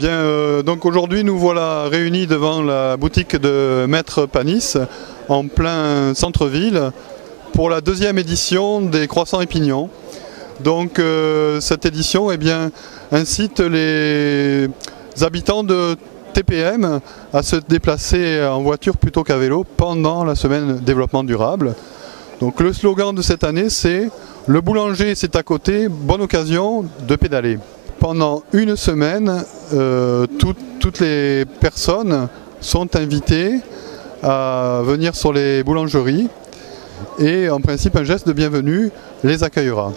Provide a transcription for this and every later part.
Donc aujourd'hui nous voilà réunis devant la boutique de Maître Panis en plein centre-ville pour la deuxième édition des Croissants et Pignons. Donc cette édition incite les habitants de TPM à se déplacer en voiture plutôt qu'à vélo pendant la semaine développement durable. Donc le slogan de cette année c'est « Le boulanger c'est à côté, bonne occasion de pédaler ». Pendant une semaine, toutes les personnes sont invitées à venir sur les boulangeries et en principe un geste de bienvenue les accueillera.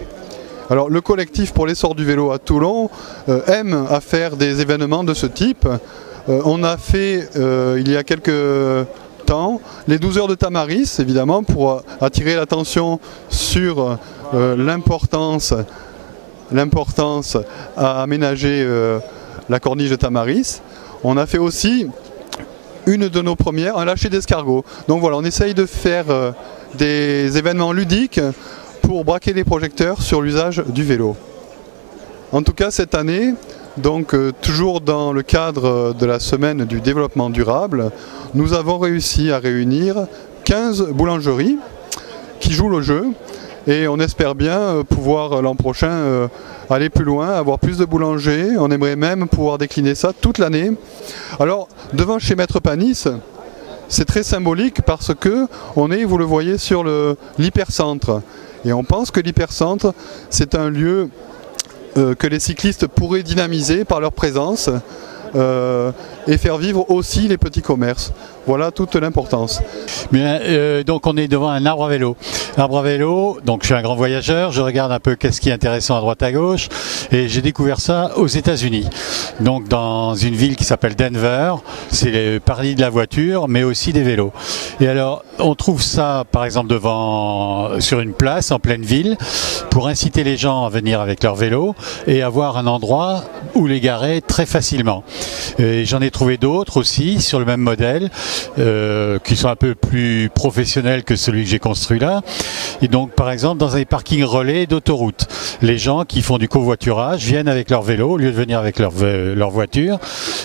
Alors le collectif pour l'essor du vélo à Toulon aime à faire des événements de ce type. On a fait il y a quelques temps les 12 heures de Tamaris évidemment pour attirer l'attention sur l'importance à aménager la corniche de Tamaris. On a fait aussi une de nos premières, un lâcher d'escargot. Donc voilà, on essaye de faire des événements ludiques pour braquer les projecteurs sur l'usage du vélo. En tout cas cette année, donc toujours dans le cadre de la semaine du développement durable, nous avons réussi à réunir 15 boulangeries qui jouent le jeu. Et on espère bien pouvoir l'an prochain aller plus loin, avoir plus de boulangers. On aimerait même pouvoir décliner ça toute l'année. Alors devant chez Maître Panis, c'est très symbolique parce que on est, vous le voyez, sur l'hypercentre. Et on pense que l'hypercentre, c'est un lieu que les cyclistes pourraient dynamiser par leur présence et faire vivre aussi les petits commerces. Voilà toute l'importance. Donc on est devant un arbre à vélo. Arbre à vélo, donc je suis un grand voyageur, je regarde un peu qu'est-ce qui est intéressant à droite à gauche et j'ai découvert ça aux États-Unis. Donc dans une ville qui s'appelle Denver, c'est le paradis de la voiture mais aussi des vélos. Et alors on trouve ça par exemple sur une place en pleine ville pour inciter les gens à venir avec leur vélo et avoir un endroit où les garer très facilement. J'en ai trouvé d'autres aussi sur le même modèle qui sont un peu plus professionnels que celui que j'ai construit là. Et donc par exemple dans un parking relais d'autoroute, les gens qui font du covoiturage viennent avec leur vélo au lieu de venir avec leur voiture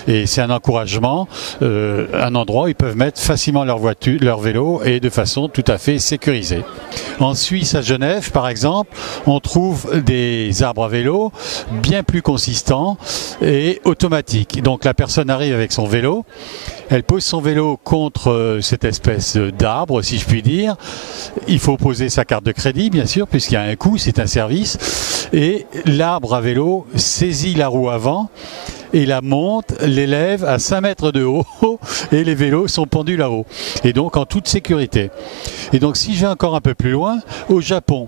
et c'est un encouragement, un endroit où ils peuvent mettre facilement leur vélo et de façon tout à fait sécurisée. En Suisse, à Genève par exemple, on trouve des arbres à vélo bien plus consistants et automatiques. Donc la personne arrive avec son vélo, elle pose son vélo contre cette espèce d'arbre, si je puis dire. Il faut poser sa carte de crédit, bien sûr, puisqu'il y a un coût, c'est un service. Et l'arbre à vélo saisit la roue avant et la monte, l'élève à 5 mètres de haut et les vélos sont pendus là-haut. Et donc en toute sécurité. Et donc si je vais encore un peu plus loin, au Japon,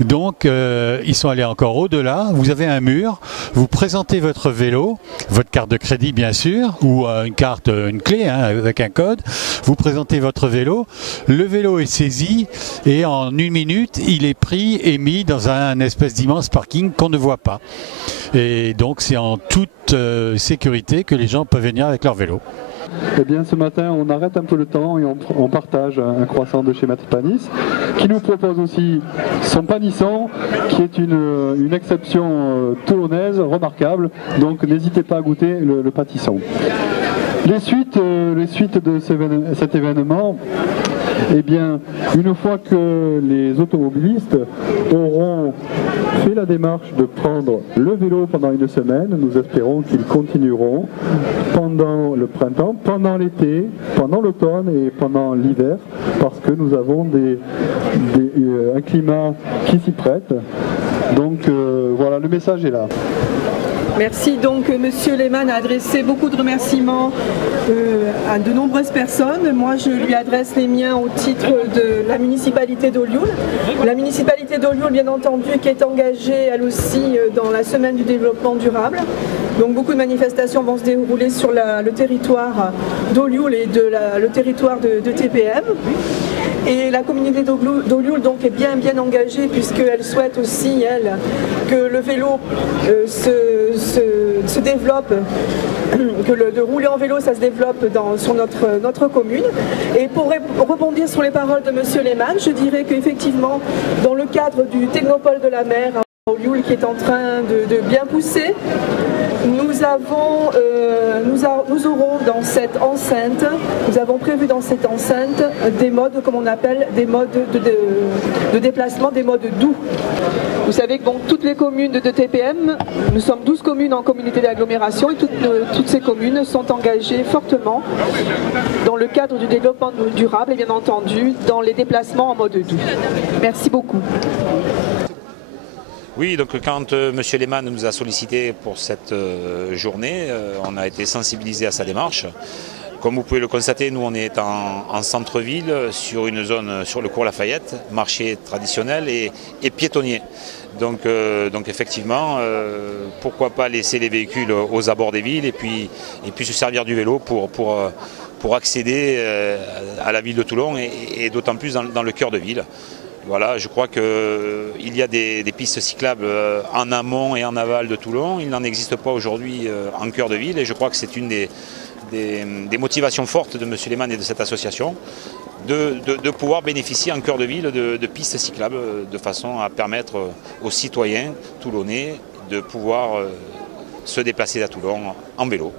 donc ils sont allés encore au-delà, vous avez un mur, vous présentez votre vélo, votre carte de crédit bien sûr, ou une clé avec un code, vous présentez votre vélo, le vélo est saisi et en 1 minute il est pris et mis dans un espèce d'immense parking qu'on ne voit pas. Et donc c'est en toute sécurité que les gens peuvent venir avec leur vélo. Eh bien ce matin on arrête un peu le temps et on partage un croissant de chez Maître Panis qui nous propose aussi son panisson qui est une exception toulonnaise remarquable, donc n'hésitez pas à goûter le pâtisson. Les suites de cet événement, eh bien, une fois que les automobilistes auront fait la démarche de prendre le vélo pendant une semaine, nous espérons qu'ils continueront pendant le printemps, pendant l'été, pendant l'automne et pendant l'hiver, parce que nous avons un climat qui s'y prête. Donc voilà, le message est là. Merci. Donc Monsieur Lehmann a adressé beaucoup de remerciements à de nombreuses personnes. Moi je lui adresse les miens au titre de la municipalité d'Olioul. La municipalité d'Olioul bien entendu qui est engagée elle aussi dans la semaine du développement durable. Donc beaucoup de manifestations vont se dérouler sur le territoire d'Olioul et le territoire de TPM. Et la communauté d'Olioul donc est bien engagée puisqu'elle souhaite aussi elle que le vélo se développe, que de rouler en vélo ça se développe sur notre commune. Et pour rebondir sur les paroles de Monsieur Lehmann, je dirais qu'effectivement dans le cadre du Technopole de la mer Olioul qui est en train de bien pousser. Nous aurons dans cette enceinte, nous avons prévu dans cette enceinte des modes, comme on appelle, des modes de déplacement, des modes doux. Vous savez que bon, toutes les communes de TPM, nous sommes 12 communes en communauté d'agglomération et toutes ces communes sont engagées fortement dans le cadre du développement durable et bien entendu dans les déplacements en mode doux. Merci beaucoup. Oui, donc quand M. Lehmann nous a sollicité pour cette journée, on a été sensibilisé à sa démarche. Comme vous pouvez le constater, nous on est en centre-ville, sur une zone sur le cours Lafayette, marché traditionnel et piétonnier. Donc effectivement, pourquoi pas laisser les véhicules aux abords des villes et puis se servir du vélo pour accéder à la ville de Toulon et d'autant plus dans le cœur de ville. Voilà, je crois qu'il y a des pistes cyclables en amont et en aval de Toulon. Il n'en existe pas aujourd'hui en cœur de ville et je crois que c'est une des motivations fortes de M. Lehmann et de cette association de pouvoir bénéficier en cœur de ville de pistes cyclables de façon à permettre aux citoyens toulonnais de pouvoir se déplacer à Toulon en vélo.